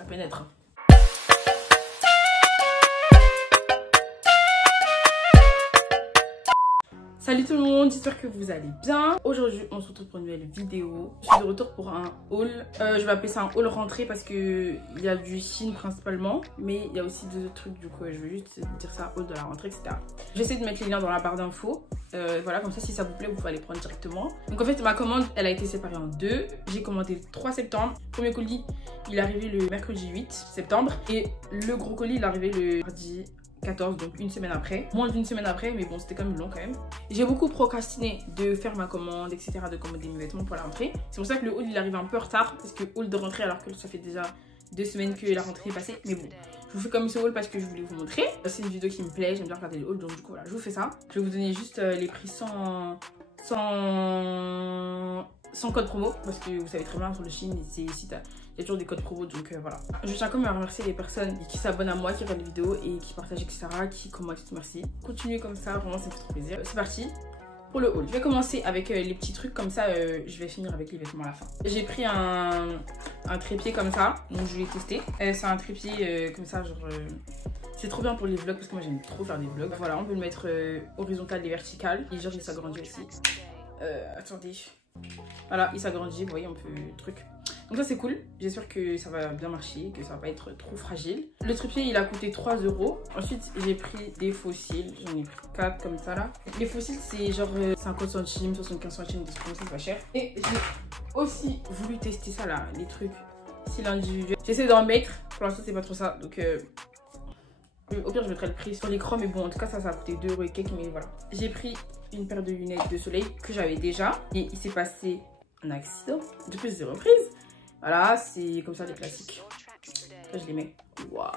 Ça pénètre. Salut tout le monde, j'espère que vous allez bien. Aujourd'hui on se retrouve pour une nouvelle vidéo. Je suis de retour pour un haul. Je vais appeler ça un haul rentrée parce que il y a du Chine principalement, mais il y a aussi d'autres trucs, du coup je vais juste dire ça, haul de la rentrée, etc. J'essaie de mettre les liens dans la barre d'infos. Voilà, comme ça si ça vous plaît vous pouvez aller prendre directement. Donc en fait ma commande elle a été séparée en deux. J'ai commandé le 3 septembre. Premier colis il est arrivé le mercredi 8 septembre et le gros colis il est arrivé le mardi 14, donc une semaine après, moins d'une semaine après, mais bon c'était quand même long quand même. J'ai beaucoup procrastiné de faire ma commande, etc., de commander mes vêtements pour la rentrée. C'est pour ça que le haul il arrive un peu en retard, parce que haul de rentrée alors que ça fait déjà 2 semaines que la rentrée est passée, mais bon. Je vous fais comme ce haul parce que je voulais vous montrer. C'est une vidéo qui me plaît, j'aime bien regarder les hauls, donc du coup voilà, je vous fais ça. Je vais vous donner juste les prix sans code promo, parce que vous savez très bien sur le Chine, il y a toujours des codes promo, donc voilà. Je tiens quand même à remercier les personnes qui s'abonnent à moi, qui regardent les vidéos et qui partagent, etc., qui commentent, merci. Continuez comme ça, vraiment ça me fait trop plaisir. C'est parti pour le haul. Je vais commencer avec les petits trucs, comme ça je vais finir avec les vêtements à la fin. J'ai pris un trépied comme ça, donc je l'ai testé. C'est un trépied comme ça, genre... c'est trop bien pour les vlogs parce que moi j'aime trop faire des vlogs. Voilà, on peut le mettre horizontal et vertical. Et genre il s'agrandit aussi. Attendez. Voilà, il s'agrandit, vous voyez, on peut truc. Donc ça c'est cool, j'espère que ça va bien marcher, que ça va pas être trop fragile. Le trépied il a coûté 3 €. Ensuite j'ai pris des fossiles, j'en ai pris 4 comme ça là. Les fossiles c'est genre 50 centimes, 75 centimes, des trucs comme ça, c'est pas cher. Et j'ai aussi voulu tester ça là, les trucs style individuel. J'essaie d'en mettre, pour l'instant c'est pas trop ça, donc au pire je mettrai le prix sur l'écran, mais bon en tout cas ça a coûté 2 € et quelques, mais voilà. J'ai pris une paire de lunettes de soleil que j'avais déjà et il s'est passé un accident de plusieurs reprises. Voilà, c'est comme ça les classiques. Là je les mets. Waouh,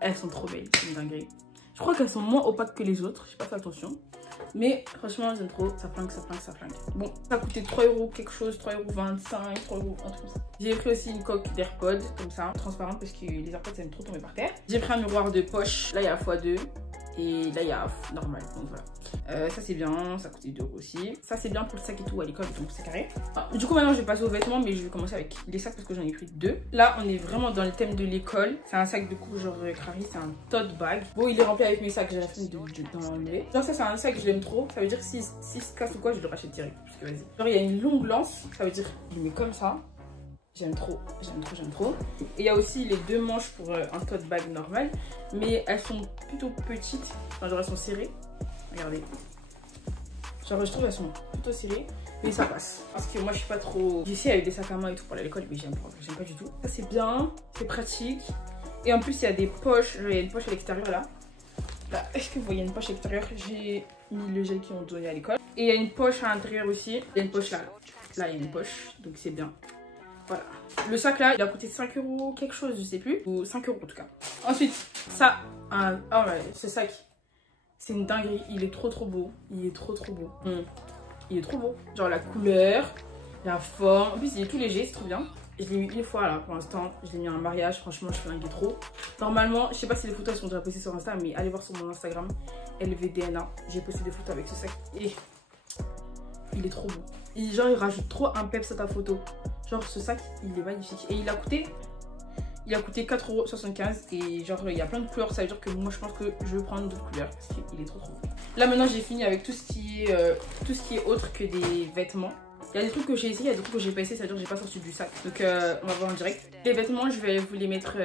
elles sont trop belles, c'est une dinguerie. Je crois qu'elles sont moins opaques que les autres, j'ai pas fait attention. Mais franchement j'aime trop, ça flingue, ça flingue, ça flingue. Bon, ça a coûté 3 € quelque chose, 3,25 €, 3 €, un truc comme ça. J'ai pris aussi une coque d'AirPod, comme ça, transparente, parce que les AirPods ça aime trop tomber par terre. J'ai pris un miroir de poche, là il y a x2. Et là il y a normal, donc voilà. Ça c'est bien, ça coûtait 2 € aussi. Ça c'est bien pour le sac et tout à l'école, donc c'est carré. Du coup maintenant je vais passer aux vêtements, mais je vais commencer avec les sacs parce que j'en ai pris 2. Là on est vraiment dans le thème de l'école. C'est un sac de coup genre Crary, c'est un tote bag. Bon il est rempli avec mes sacs, j'ai la flemme de l'enlever. Genre ça c'est un sac que je l'aime trop, ça veut dire que si se casse ou quoi je le rachète direct. Parce que vas-y. Genre il y a une longue lance, ça veut dire je le mets comme ça. J'aime trop, j'aime trop, j'aime trop. Et il y a aussi les 2 manches pour un tote bag normal. Mais elles sont plutôt petites. Enfin, genre elles sont serrées. Regardez. Genre je trouve elles sont plutôt serrées. Mais ça passe. Parce que moi je suis pas trop... J'essaie avec des sacs à main et tout pour aller à l'école. Mais j'aime pas du tout. Ça c'est bien, c'est pratique. Et en plus il y a des poches. Il y a une poche à l'extérieur là. Là, est-ce que vous voyez une poche à l'extérieur? J'ai mis le gel qu'ils ont donné à l'école. Et il y a une poche à l'intérieur aussi. Il y a une poche là. Là il y a une poche. Donc c'est bien. Voilà. Le sac là, il a coûté 5 € quelque chose, je sais plus. Ou 5 € en tout cas. Ensuite, ça, oh ouais, ce sac, c'est une dinguerie. Il est trop beau. Il est trop beau. Il est trop beau. Genre la couleur, la forme. En plus, il est tout léger, c'est trop bien. Je l'ai mis une fois là pour l'instant. Je l'ai mis à un mariage. Franchement, je flingue trop. Normalement, je sais pas si les photos sont déjà postées sur Insta, mais allez voir sur mon Instagram, LVDNA. J'ai posté des photos avec ce sac. Et il est trop beau. Genre, il rajoute trop un peps à ta photo. Genre, ce sac, il est magnifique. Et il a coûté 4,75 € et genre, il y a plein de couleurs. Ça veut dire que moi, je pense que je vais prendre d'autres couleurs parce qu'il est trop beau. Là, maintenant, j'ai fini avec tout ce qui est autre que des vêtements. Il y a des trucs que j'ai essayé, il y a des trucs que j'ai pas essayé, c'est-à-dire que j'ai pas sorti du sac. Donc, on va voir en direct. Les vêtements, je vais vous les mettre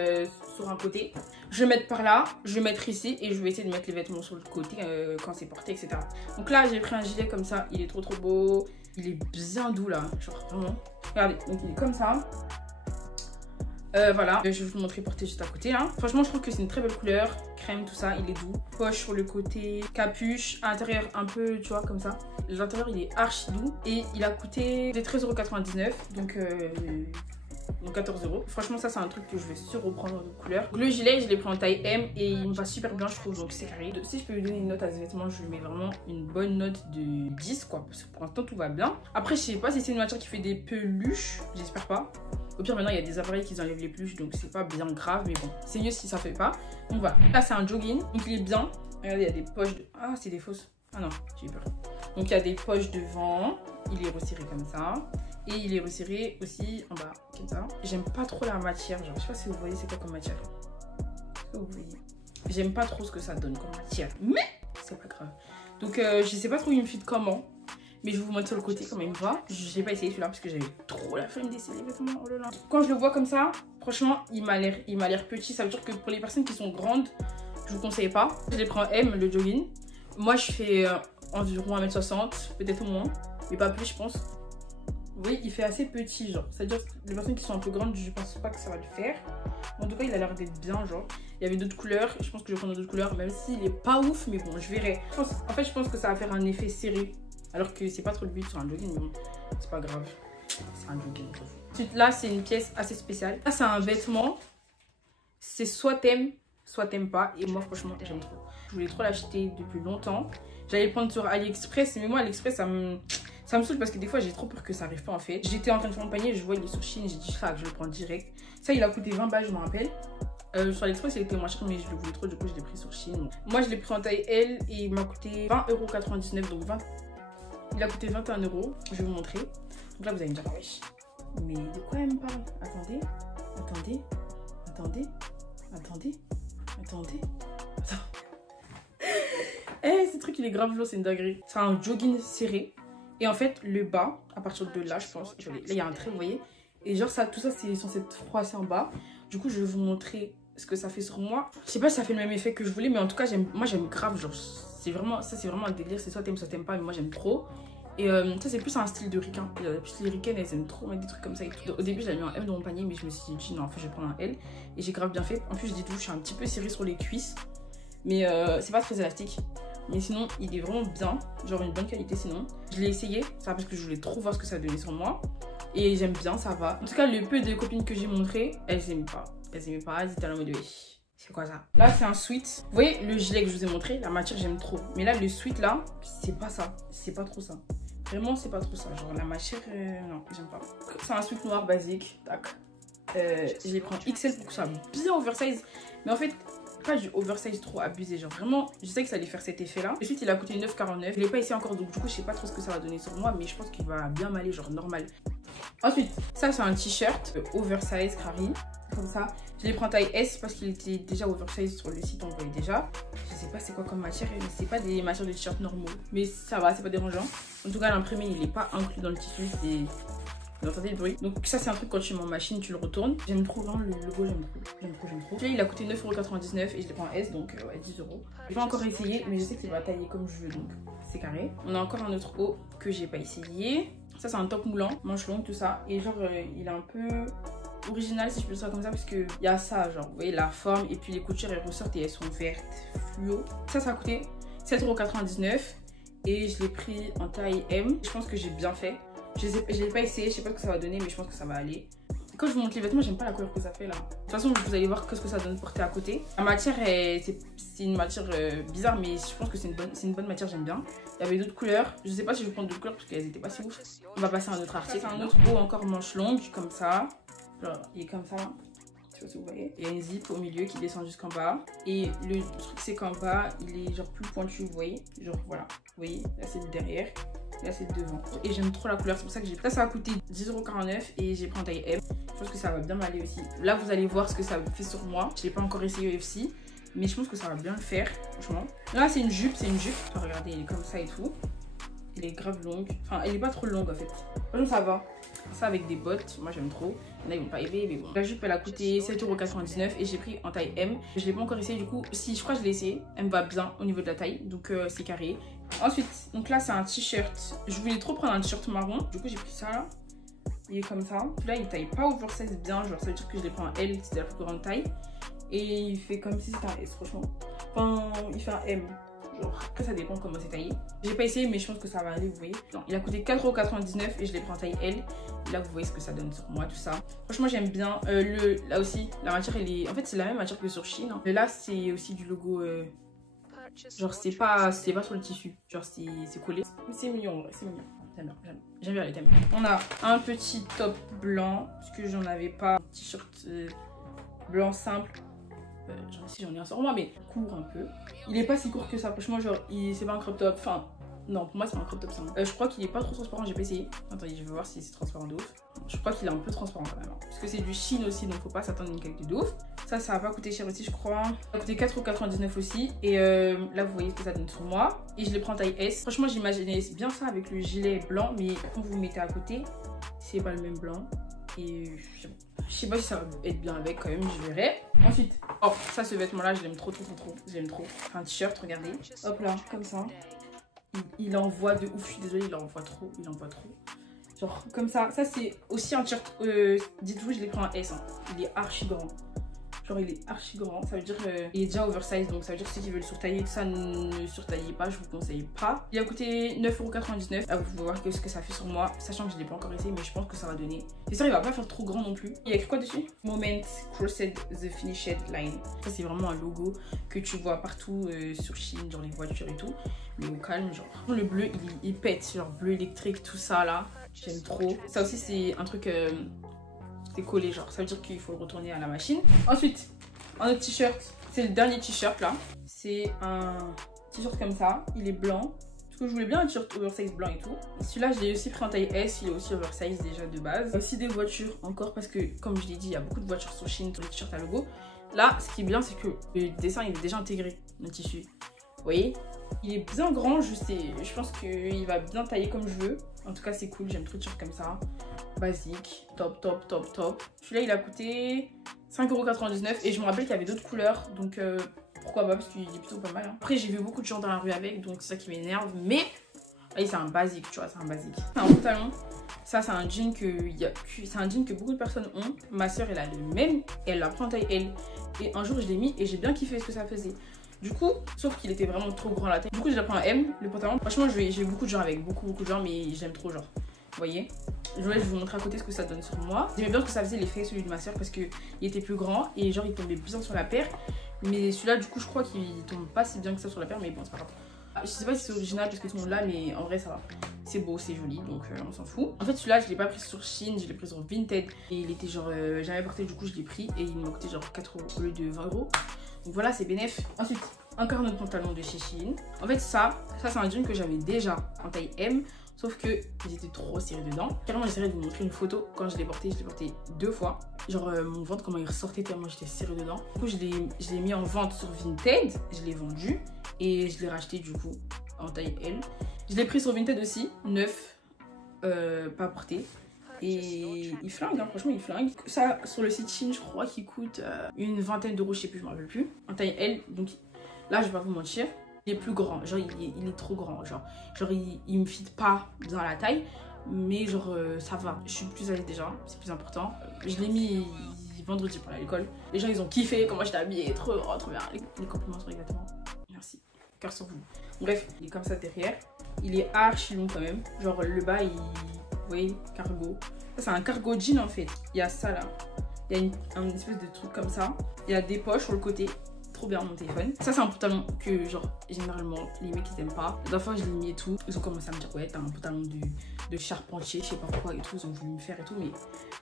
sur un côté. Je vais mettre par là, je vais mettre ici et je vais essayer de mettre les vêtements sur le côté quand c'est porté, etc. Donc là, j'ai pris un gilet comme ça. Il est trop beau. Il est bien doux là, genre vraiment. Regardez, donc il est comme ça. Voilà, je vais vous le montrer porté juste à côté là. Franchement, je trouve que c'est une très belle couleur. Crème, tout ça, il est doux. Poche sur le côté, capuche, à l'intérieur un peu, tu vois, comme ça. L'intérieur, il est archi doux. Et il a coûté 13,99 €. Donc 14 €. Franchement, ça, c'est un truc que je vais surreprendre de couleur. Le gilet, je l'ai pris en taille M et il me va super bien, je trouve. Donc, c'est carré. Si je peux lui donner une note à ce vêtement, je lui mets vraiment une bonne note de 10, quoi. Parce que pour l'instant, tout va bien. Après, je sais pas si c'est une matière qui fait des peluches. J'espère pas. Au pire, maintenant, il y a des appareils qui enlèvent les peluches. Donc, c'est pas bien grave. Mais bon, c'est mieux si ça fait pas. Donc, voilà. Là, c'est un jogging. Donc, il est bien. Regardez, il y a des poches de... Ah, c'est des fausses. Ah non, j'ai eu peur. Donc, il y a des poches devant. Il est resserré comme ça. Et il est resserré aussi en bas, comme ça. J'aime pas trop la matière, genre je sais pas si vous voyez c'est quoi comme matière. Est-ce que vous voyez? J'aime pas trop ce que ça donne comme matière, mais c'est pas grave. Donc je sais pas trop il me fit comment. Mais je vais vous montrer sur le côté comment il me va. J'ai pas essayé celui-là parce que j'avais trop la flemme d'essayer les vêtements. Oh là là. Quand je le vois comme ça, franchement, il m'a l'air petit. Ça veut dire que pour les personnes qui sont grandes, je vous conseille pas. Je les prends M, le jogging. Moi, je fais environ 1m60, peut-être moins, mais pas plus, je pense. Vous voyez, il fait assez petit, genre. C'est-à-dire que les personnes qui sont un peu grandes, je pense pas que ça va le faire. En tout cas, il a l'air d'être bien, genre. Il y avait d'autres couleurs. Je pense que je vais prendre d'autres couleurs, même s'il est pas ouf, mais bon, je verrai. En fait, je pense que ça va faire un effet serré. Alors que c'est pas trop le but sur un jogging, mais bon, c'est pas grave. C'est un jogging. Ensuite, là, c'est une pièce assez spéciale. Là, c'est un vêtement. C'est soit t'aimes pas. Et moi, franchement, j'aime trop. Je voulais trop l'acheter depuis longtemps. J'allais le prendre sur AliExpress, mais moi, AliExpress, ça me saoule parce que des fois, j'ai trop peur que ça arrive pas en fait. J'étais en train de faire mon panier, je vois il est sur Shein, j'ai dit ça, je le prends direct. Ça, il a coûté 20 balles, je me rappelle. Sur AliExpress, il était moins cher, mais je le voulais trop, du coup, je l'ai pris sur Shein. Moi, je l'ai pris en taille L et il m'a coûté 20,99 €, donc 20. Il a coûté 21 €. Je vais vous montrer. Donc là, vous allez me dire, wesh, mais de quoi elle me parle? Attendez. Eh, ce truc, il est grave lourd, c'est une dinguerie. C'est un jogging serré. Et en fait, le bas, à partir de là, je pense, là, il y a un trait, vous voyez. Et genre, ça, tout ça, c'est censé être froissé en bas. Du coup, je vais vous montrer ce que ça fait sur moi. Je sais pas si ça fait le même effet que je voulais, mais en tout cas, moi, j'aime grave, genre. C'est vraiment un délire, c'est soit t'aimes pas, mais moi j'aime trop. Et ça c'est plus un style de ricain. Plus les ricaines elles aiment trop mettre des trucs comme ça et tout. Au début j'avais mis un M dans mon panier, mais je me suis dit non, en fait je vais prendre un L. Et j'ai grave bien fait. En plus je dis tout, je suis un petit peu serrée sur les cuisses. Mais c'est pas très élastique. Mais sinon il est vraiment bien, genre une bonne qualité sinon. Je l'ai essayé, ça parce que je voulais trop voir ce que ça donnait sur moi. Et j'aime bien, ça va. En tout cas le peu de copines que j'ai montré, elles aimaient pas. Elles étaient à la mode de c'est quoi ça? Là, c'est un sweat. Vous voyez, le gilet que je vous ai montré, la matière, j'aime trop. Mais là, le sweat, là, c'est pas ça. C'est pas trop ça. Vraiment, c'est pas trop ça. Genre, la matière, non, j'aime pas. C'est un sweat noir basique. Tac. Je les prends XL pour que ça soit bien oversize. Mais en fait, pas du oversize trop abusé. Genre, vraiment, je sais que ça allait faire cet effet-là. Le sweat, il a coûté 9,49 €. Je l'ai pas essayé encore, donc du coup, je sais pas trop ce que ça va donner sur moi. Mais je pense qu'il va bien m'aller, genre, normal. Ensuite, ça, c'est un t-shirt oversize Crary. Comme ça, je les prends taille S parce qu'il était déjà oversize sur le site, on voyait déjà. Je sais pas c'est quoi comme matière, mais c'est pas des matières de t-shirt normaux, mais ça va, c'est pas dérangeant. En tout cas, l'imprimé il est pas inclus dans le tissu, c'est. Vous entendez le bruit? Donc ça c'est un truc quand tu mets en machine, tu le retournes. J'aime trop vraiment le logo, j'aime trop. Celui-là il a coûté 9,99 € et je l'ai pris en S, donc ouais, 10 €. Je vais encore essayer, mais je sais qu'il va tailler comme je veux, donc c'est carré. On a encore un autre haut que j'ai pas essayé. Ça c'est un top moulant, manche longue, tout ça, et genre il est un peu original si je peux dire ça comme ça parce que il y a ça, genre vous voyez la forme et puis les coutures elles ressortent et elles sont vertes fluo. Ça a coûté 7,99 € et je l'ai pris en taille M. Je pense que j'ai bien fait. Je l'ai pas essayé, je sais pas ce que ça va donner, mais je pense que ça va aller. Quand je vous montre les vêtements, j'aime pas la couleur que ça fait là. De toute façon, vous allez voir ce que ça donne porté à côté. La matière, c'est une matière bizarre, mais je pense que c'est une bonne matière, j'aime bien. Il y avait d'autres couleurs. Je sais pas si je vais prendre d'autres couleurs parce qu'elles étaient pas si ouf. On va passer à un autre article. Un autre haut encore manche longue, comme ça. Genre, il est comme ça. Je sais pas si vous voyez. Il y a une zip au milieu qui descend jusqu'en bas. Et le truc, c'est qu'en bas, il est genre plus pointu, vous voyez. Genre, voilà. Vous voyez, là, c'est le derrière. Là, c'est le devant. Et j'aime trop la couleur, c'est pour ça que j'ai pris. Ça a coûté 10,49 € et j'ai pris en taille M. Je pense que ça va bien m'aller aussi. Là, vous allez voir ce que ça fait sur moi. Je l'ai pas encore essayé UFC, mais je pense que ça va bien le faire, franchement. Là, c'est une jupe, Regardez, elle est comme ça et tout. Elle est grave longue. Enfin, elle est pas trop longue en fait. Franchement, ça va. Ça avec des bottes, moi j'aime trop. Là, ils vont pas aimer, mais bon. La jupe, elle a coûté 7,99 € et j'ai pris en taille M. Je l'ai pas encore essayé, du coup, si je crois que je l'ai essayé. Elle me va bien au niveau de la taille, donc c'est carré. Ensuite, donc là, c'est un t-shirt. Je voulais trop prendre un t-shirt marron, du coup, j'ai pris ça là. Il est comme ça. Là, il taille pas oversize bien, genre ça veut dire que je l'ai pris en L, c'était la plus grande taille. Et il fait comme si c'était un S, franchement. Enfin, il fait un M. Genre, après, ça dépend comment c'est taillé. J'ai pas essayé, mais je pense que ça va aller, vous voyez. Non, il a coûté 4,99 € et je l'ai pris en taille L. Et là, vous voyez ce que ça donne sur moi, tout ça. Franchement, j'aime bien. Là aussi, la matière, elle est. En fait, c'est la même matière que sur Shein. Hein. Là, c'est aussi du logo. Genre, c'est pas sur le tissu. Genre, c'est collé. C'est mignon, en vrai, c'est mignon. J'aime bien les thèmes. On a un petit top blanc, parce que j'en avais pas. Un t-shirt blanc simple. J'en ai un sur moi, mais court un peu. Il est pas si court que ça, franchement, genre, c'est pas un crop top. Enfin, Non, pour moi c'est un crop top ça. Je crois qu'il est pas trop transparent, j'ai pas essayé. Attendez, je vais voir si c'est transparent de ouf. Je crois qu'il est un peu transparent quand même. Parce que c'est du Shein aussi, donc faut pas s'attendre à une qualité de ouf. Ça va pas coûter cher aussi, je crois. Ça va coûter 4,99 € aussi. Et là, vous voyez ce que ça donne sur moi. Et je les prends en taille S. Franchement, j'imaginais bien ça avec le gilet blanc, mais quand vous mettez à côté, c'est pas le même blanc. Et je sais pas si ça va être bien avec quand même, je verrai. Ensuite, oh, ça, ce vêtement-là, je l'aime trop. Je l'aime trop. Un t-shirt, regardez. Hop là, comme ça. Il envoie de ouf, je suis désolée, il envoie trop. Genre, comme ça. Ça, c'est aussi un t-shirt. Dites-vous, je l'ai pris en S. Hein. Il est archi grand. Genre, il est archi grand. Ça veut dire qu'il est déjà oversize. Donc, ça veut dire que ceux qui veulent surtailler, tout ça, ne surtaillez pas. Je vous conseille pas. Il a coûté 9,99 €. Vous pouvez voir ce que ça fait sur moi. Sachant que je ne l'ai pas encore essayé, mais je pense que ça va donner. C'est sûr, il va pas faire trop grand non plus. Il y a écrit quoi dessus? Moment Crossed the Finished Line. Ça, c'est vraiment un logo que tu vois partout sur Shein, genre les voitures et tout. Mais au calme, genre. Le bleu, il pète. Genre bleu électrique, tout ça là. J'aime trop. Ça aussi, c'est un truc. C'est collé, genre ça veut dire qu'il faut le retourner à la machine. Ensuite, un autre t-shirt, c'est le dernier t-shirt là. C'est un t-shirt comme ça, il est blanc. Parce que je voulais bien un t-shirt oversize blanc et tout. Celui-là, je l'ai aussi pris en taille S, il est aussi oversize déjà de base. Aussi des voitures encore parce que, comme je l'ai dit, il y a beaucoup de voitures sur Shein, sur les t-shirts à logo. Là, ce qui est bien, c'est que le dessin il est déjà intégré dans le tissu. Vous voyez? Il est bien grand, je pense qu'il va bien tailler comme je veux. En tout cas, c'est cool, j'aime trop les t-shirts comme ça. Basique, top. Celui-là, il a coûté 5,99 € et je me rappelle qu'il y avait d'autres couleurs, donc pourquoi pas, parce qu'il est plutôt pas mal. Hein. Après, j'ai vu beaucoup de gens dans la rue avec, donc c'est ça qui m'énerve, mais allez, c'est un basique, tu vois, c'est un basique. C'est un pantalon, ça c'est un jean que beaucoup de personnes ont. Ma soeur, elle a le même, et elle l'a pris en taille L. Et un jour, je l'ai mis et j'ai bien kiffé ce que ça faisait. Du coup, sauf qu'il était vraiment trop grand à la taille. Du coup, je l'ai pris en M, le pantalon. Franchement, j'ai eu beaucoup de gens avec, beaucoup de gens, mais j'aime trop, genre. Vous voyez? Je vais vous montrer à côté ce que ça donne sur moi. J'aimais bien ce que ça faisait l'effet celui de ma soeur parce qu'il était plus grand et genre il tombait bien sur la paire. Mais celui-là, du coup, je crois qu'il tombe pas si bien que ça sur la paire, mais bon, c'est pas grave. Je sais pas si c'est original parce que tout le monde l'a, mais en vrai, ça va. C'est beau, c'est joli, donc on s'en fout. En fait, celui-là, je l'ai pas pris sur Shein, je l'ai pris sur Vinted. Et il était genre, j'avais porté, du coup, je l'ai pris et il m'a coûté genre 4 € au lieu de 20 €. Donc voilà, c'est bénéf. Ensuite, encore notre pantalon de chez Shein. En fait, ça c'est un jean que j'avais déjà en taille M. Sauf que j'étais trop serrée dedans. Carrément, j'essaierai de vous montrer une photo. Quand je l'ai porté 2 fois. Genre, mon ventre, comment il ressortait tellement j'étais serrée dedans. Du coup, je l'ai mis en vente sur Vinted. Je l'ai vendu. Et je l'ai racheté, du coup, en taille L. Je l'ai pris sur Vinted aussi. Neuf. Pas porté. Et il flingue, hein, franchement, il flingue. Ça, sur le site Shein, je crois qu'il coûte une vingtaine d'euros, je sais plus, je me rappelle plus. En taille L. Donc là, je vais pas vous mentir. Il est plus grand, genre il est trop grand, genre il me fit pas dans la taille, mais genre ça va, je suis plus à l'aise déjà, c'est plus important. Je l'ai mis vendredi pour aller à l'école, les gens ils ont kiffé comment j'étais habillée, trop bien, les compliments sont exactement, merci, cœur sur vous. Bref, il est comme ça derrière, il est archi long quand même, genre le bas vous voyez, cargo, ça c'est un cargo jean en fait, il y a ça là, il y a une espèce de truc comme ça, il y a des poches sur le côté. Trop bien mon téléphone. Ça c'est un pantalon que genre généralement les mecs ils aiment pas. La dernière fois je l'ai mis et tout. Ils ont commencé à me dire ouais t'as un pantalon de charpentier, je sais pas quoi et tout. Ils ont voulu me faire et tout. Mais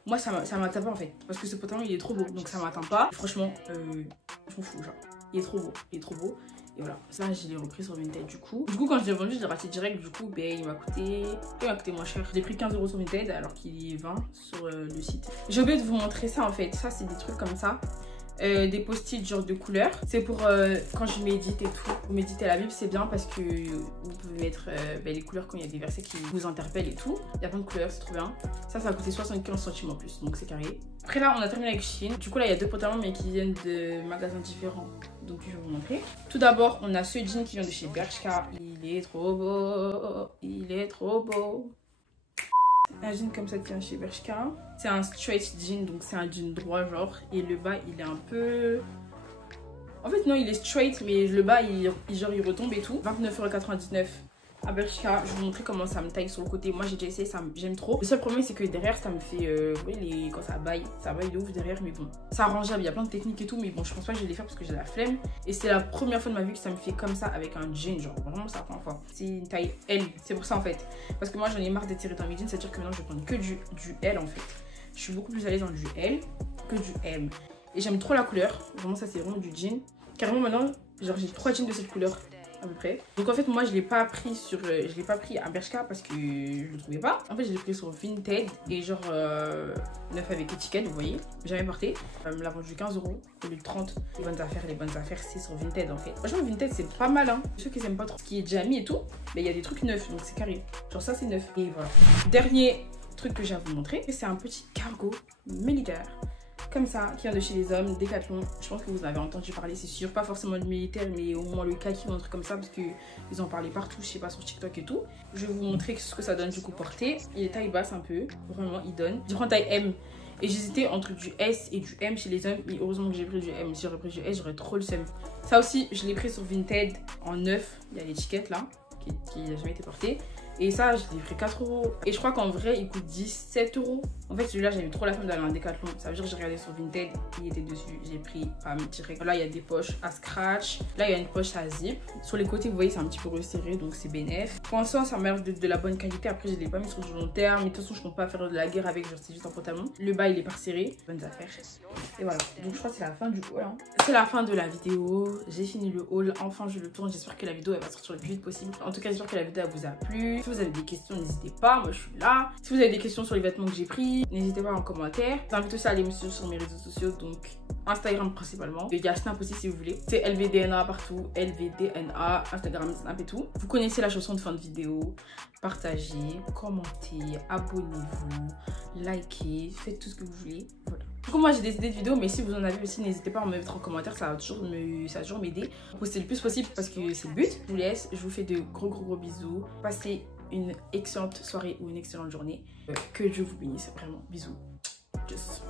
moi ça m'atteint pas en fait. Parce que ce pantalon il est trop beau. Donc ça m'atteint pas. Franchement je m'en fous genre. Il est trop beau. Il est trop beau. Et voilà. Ça je l'ai repris sur Vinted du coup. Du coup quand je l'ai vendu je l'ai racheté direct. Du coup ben, il m'a coûté moins cher. J'ai pris 15 € sur Vinted alors qu'il est 20 sur le site. J'ai oublié de vous montrer ça en fait. Ça c'est des trucs comme ça. Des post-it genre de couleurs. C'est pour quand je médite et tout. Vous méditez la Bible, c'est bien parce que vous pouvez mettre les couleurs quand il y a des versets qui vous interpellent et tout. Il y a plein de couleurs, c'est trop bien. Ça a coûté 75 centimes en plus, donc c'est carré. Après là, on a terminé avec Shein. Du coup là, il y a deux pantalons mais qui viennent de magasins différents. Donc je vais vous montrer. Tout d'abord, on a ce jean qui vient de chez Bershka. Il est trop beau. Il est trop beau. Un jean comme ça qui vient chez Bershka. C'est un straight jean, donc c'est un jean droit genre. Et le bas il est un peu... En fait non il est straight mais le bas il retombe et tout. 29,99 € à Bershka. Je vais vous montrer comment ça me taille sur le côté. Moi j'ai déjà essayé, j'aime trop. Le seul problème c'est que derrière ça me fait... vous voyez quand ça baille de ouf derrière, mais bon. C'est arrangeable, il y a plein de techniques et tout, mais bon je pense pas que je vais les faire parce que j'ai la flemme. Et c'est la première fois de ma vie que ça me fait comme ça avec un jean, genre vraiment c'est la première fois. C'est une taille L, c'est pour ça en fait. Parce que moi j'en ai marre d'être tirée dans mes jeans, c'est à dire que maintenant je vais prendre que du L en fait. Je suis beaucoup plus à l'aise dans du L que du M. Et j'aime trop la couleur, vraiment ça c'est vraiment du jean. Carrément maintenant, genre j'ai 3 jeans de cette couleur. à peu près. Donc en fait moi je l'ai pas pris à Bershka parce que je le trouvais pas. En fait je l'ai pris sur Vinted et genre neuf avec étiquette, vous voyez. Jamais porté. Elle me l'a vendu 15 € au lieu de 30. Les bonnes affaires c'est sur Vinted en fait. Franchement Vinted c'est pas mal hein. Ceux qui aiment pas trop ce qui est déjà mis et tout, mais il y a des trucs neufs donc c'est carré. Genre ça c'est neuf. Et voilà. Dernier truc que j'ai à vous montrer, c'est un petit cargo militaire. Comme ça, qui vient de chez les hommes, Decathlon. Je pense que vous en avez entendu parler, c'est sûr. Pas forcément le militaire, mais au moins le kaki ou un truc comme ça, parce qu'ils en parlaient partout, je sais pas, sur TikTok et tout. Je vais vous montrer ce que ça donne du coup porté. Il est taille basse un peu, vraiment il donne. Je prends taille M. Et j'hésitais entre du S et du M chez les hommes, mais heureusement que j'ai pris du M. Si j'aurais pris du S, j'aurais trop le seum. Ça aussi, je l'ai pris sur Vinted en neuf. Il y a l'étiquette là, qui n'a jamais été portée. Et ça, je l'ai pris 4 €. Et je crois qu'en vrai, il coûte 17 €. En fait, celui-là, j'avais trop la flemme d'aller en Decathlon. Ça veut dire que j'ai regardé sur Vinted, il était dessus. J'ai pris, direct. Là, il y a des poches à scratch. Là, il y a une poche à zip. Sur les côtés, vous voyez, c'est un petit peu resserré, donc c'est bénef. Pour l'instant, ça m'a l'air de la bonne qualité. Après, je ne l'ai pas mis sur du long terme. Mais de toute façon, je ne compte pas faire de la guerre avec. Genre, c'est juste un pantalon. Le bas, il est pas resserré. Bonnes affaires. Et voilà. Donc, je crois que c'est la fin du haul. Hein. C'est la fin de la vidéo. J'ai fini le haul. Enfin, je le tourne. J'espère que la vidéo, elle va sortir le plus vite possible. En tout cas, j'espère que la vidéo, elle vous a plu. Si vous avez des questions, n'hésitez pas, moi je suis là. Si vous avez des questions sur les vêtements que j'ai pris, n'hésitez pas en commentaire. Je vous invite aussi à aller me suivre sur mes réseaux sociaux, donc Instagram principalement. Il y a Snap aussi si vous voulez. C'est LVDNA partout, LVDNA, Instagram, Snap et tout. Vous connaissez la chanson de fin de vidéo. Partagez, commentez, abonnez-vous, likez, faites tout ce que vous voulez. Voilà. Du coup, moi j'ai des idées de vidéos, mais si vous en avez aussi, n'hésitez pas à me mettre en commentaire, ça va toujours m'aider. Postez le plus possible parce que c'est le but. Je vous laisse, je vous fais de gros bisous. Passez une excellente soirée ou une excellente journée. Que Dieu vous bénisse, vraiment. Bisous. Tchuss.